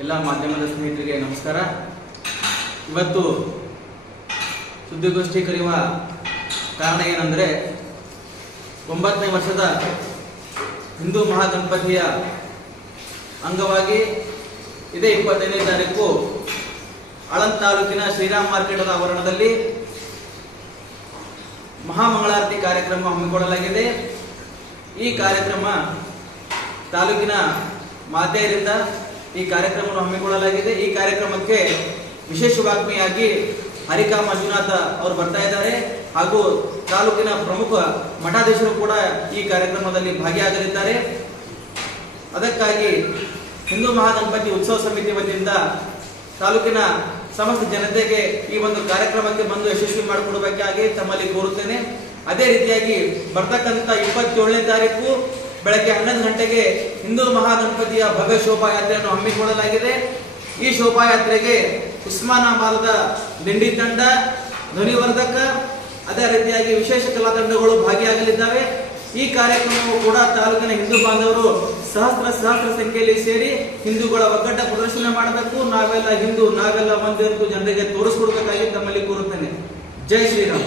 ಎಲ್ಲ ಮಾಧ್ಯಮದ ಸ್ನೇಹಿತರಿಗೆ ನಮಸ್ಕಾರ. ಇವತ್ತು ಸುದ್ದಿಗೋಷ್ಠಿ ಕರೆಯುವ ಕಾರಣ ಏನಂದರೆ 9ನೇ ವರ್ಷದ ಹಿಂದೂ ಮಹಾಗಣಪತಿಯ ಅಂಗವಾಗಿ ಇದೇ 25ನೇ ತಾರೀಕು ಆಳಂದ ತಾಲೂಕಿನ ಶ್ರೀರಾಮ್ ಮಾರ್ಕೆಟ್ ಆವರಣದಲ್ಲಿ ಮಹಾಮಂಗಳಾರತಿ ಕಾರ್ಯಕ್ರಮ ಹಮ್ಮಿಕೊಳ್ಳಲಾಗಿದೆ. ಈ ಕಾರ್ಯಕ್ರಮ ತಾಲೂಕಿನ ಮಾತೆಯರಿಂದ ಈ ಕಾರ್ಯಕ್ರಮವನ್ನು ಹಮ್ಮಿಕೊಳ್ಳಲಾಗಿದೆ. ಈ ಕಾರ್ಯಕ್ರಮಕ್ಕೆ ವಿಶೇಷ ವಾಗ್ಮಿಯಾಗಿ ಹರಿಕಾ ಮಂಜುನಾಥ ಅವರು ಬರ್ತಾ ಇದ್ದಾರೆ ಹಾಗೂ ತಾಲೂಕಿನ ಪ್ರಮುಖ ಮಠಾಧೀಶರು ಕೂಡ ಈ ಕಾರ್ಯಕ್ರಮದಲ್ಲಿ ಭಾಗಿಯಾಗಲಿದ್ದಾರೆ. ಅದಕ್ಕಾಗಿ ಹಿಂದೂ ಮಹಾಗಣಪತಿ ಉತ್ಸವ ಸಮಿತಿ ವತಿಯಿಂದ ತಾಲೂಕಿನ ಸಮಸ್ತ ಜನತೆಗೆ ಈ ಒಂದು ಕಾರ್ಯಕ್ರಮಕ್ಕೆ ಬಂದು ಯಶಸ್ವಿ ಮಾಡಿಕೊಡಬೇಕಾಗಿ ತಮ್ಮಲ್ಲಿ ಕೋರುತ್ತೇನೆ. ಅದೇ ರೀತಿಯಾಗಿ ಬರ್ತಕ್ಕಂಥ 27ನೇ ತಾರೀಕು ಬೆಳಗ್ಗೆ 11 ಗಂಟೆಗೆ ಹಿಂದೂ ಮಹಾಗಣಪತಿಯ ಭವ್ಯ ಶೋಭಾಯಾತ್ರೆಯನ್ನು ಹಮ್ಮಿಕೊಳ್ಳಲಾಗಿದೆ. ಈ ಶೋಭಾಯಾತ್ರೆಗೆ ಉಸ್ಮಾನಾಬಾದದ ದಿಂಡಿ ತಂಡ, ಧ್ವನಿವರ್ಧಕ, ಅದೇ ರೀತಿಯಾಗಿ ವಿಶೇಷ ಕಲಾ ತಂಡಗಳು ಭಾಗಿಯಾಗಲಿದ್ದಾವೆ. ಈ ಕಾರ್ಯಕ್ರಮವು ಕೂಡ ತಾಲೂಕಿನ ಹಿಂದೂ ಬಾಂಧವರು ಸಹಸ್ರ ಸಂಖ್ಯೆಯಲ್ಲಿ ಸೇರಿ ಹಿಂದೂಗಳ ಒಗ್ಗಟ್ಟ ಪ್ರದರ್ಶನ ಮಾಡಬೇಕು. ನಾವೆಲ್ಲ ಹಿಂದೂ, ನಾವೆಲ್ಲ ಒಂದೇ ಜನರಿಗೆ ತೋರಿಸ್ಕೊಡ್ಬೇಕಾಗಿ ತಮ್ಮಲ್ಲಿ ಕೋರುತ್ತೇನೆ. ಜೈ ಶ್ರೀರಾಮ್.